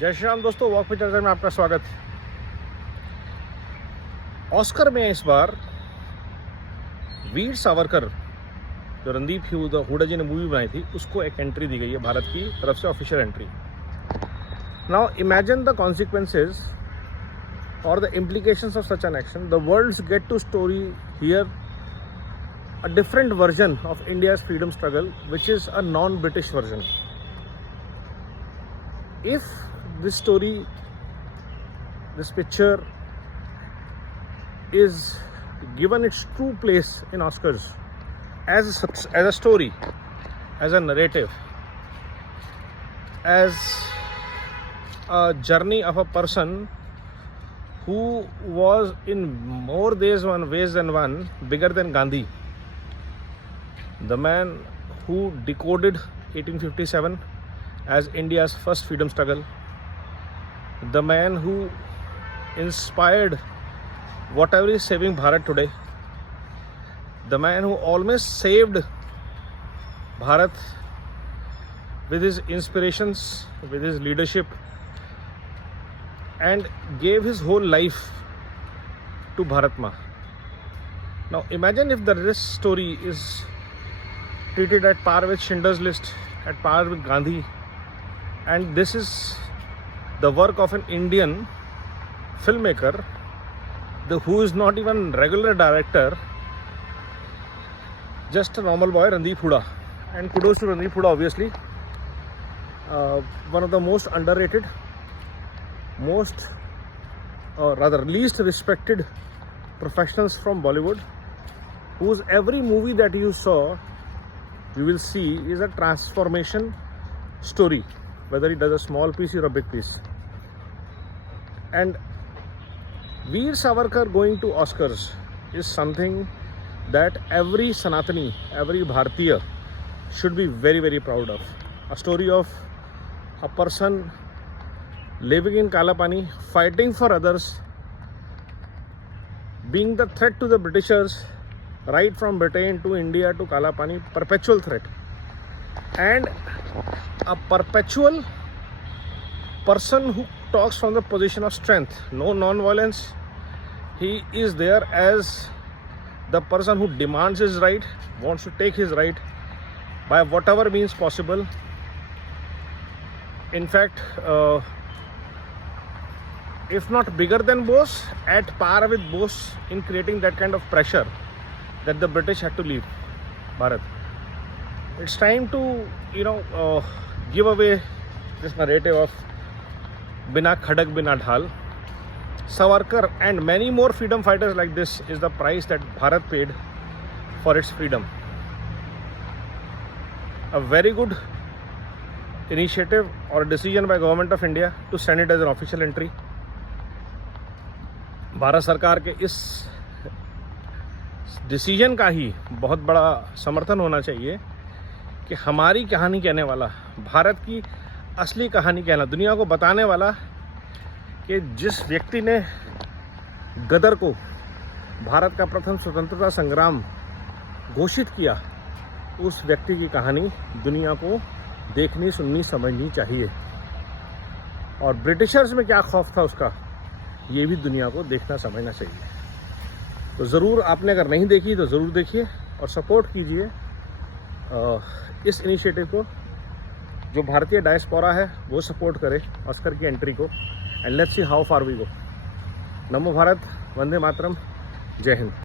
जय श्री राम दोस्तों, वॉक पे चर्चा में आपका स्वागत। ऑस्कर में इस बार वीर सावरकर, जो रणदीप हुडा जी ने मूवी बनाई थी, उसको एक एंट्री दी गई है भारत की तरफ से, official entry. Now imagine the consequences और the implications of such an action. The world's get to story here a different version of India's freedom struggle, which is a non-British version. If this story, this picture is given its true place in Oscars as a story, as a narrative, as a journey of a person who was in more ways than one bigger than Gandhi, the man who decoded 1857 as India's first freedom struggle, the man who inspired whatever is saving Bharat today, the man who almost saved Bharat with his inspirations, with his leadership, and gave his whole life to Bharat Ma. Now imagine if this story is treated at par with Schindler's List, at par with Gandhi, and this is the work of an Indian filmmaker who is not even regular director, just a normal boy, Randeep Hooda. And kudos to Randeep Hooda, obviously, one of the most underrated, least respected professionals from Bollywood, whose every movie that you will see is a transformation story, whether he does a small piece or a big piece. And Veer Savarkar going to Oscars is something that every Sanatani, every Bharatiya should be very, very proud of. A story of a person living in Kalapani, fighting for others, being the threat to the Britishers, right from Britain to India to Kalapani, perpetual threat. And a perpetual person who talks from the position of strength, no non-violence. He is there as the person who demands his right, wants to take his right by whatever means possible. In fact, if not bigger than Bose, at par with Bose in creating that kind of pressure that the British had to leave Bharat. It's time to, give away this narrative of Bina Khadak Bina Dhal. Savarkar and many more freedom fighters like this is the price that Bharat paid for its freedom. A very good initiative or decision by Government of India to send it as an official entry. Bharat सरकार के इस decision का ही बहुत बड़ा समर्थन होना चाहिए कि हमारी कहानी कहने वाला, भारत की असली कहानी कहना, दुनिया को बताने वाला कि जिस व्यक्ति ने गदर को भारत का प्रथम स्वतंत्रता संग्राम घोषित किया, उस व्यक्ति की कहानी दुनिया को देखनी, सुननी, समझनी चाहिए। और ब्रिटिशर्स में क्या खौफ था उसका, ये भी दुनिया को देखना, समझना चाहिए। तो ज़रूर आपने अगर नहीं देखी तो ज़रूर देखिए और सपोर्ट कीजिए इस इनिशिएटिव को। जो भारतीय डायस्पोरा है वो सपोर्ट करे ऑस्कर की एंट्री को, and let's see how far we go. Namo Bharat, Vande Mataram, जय हिंद।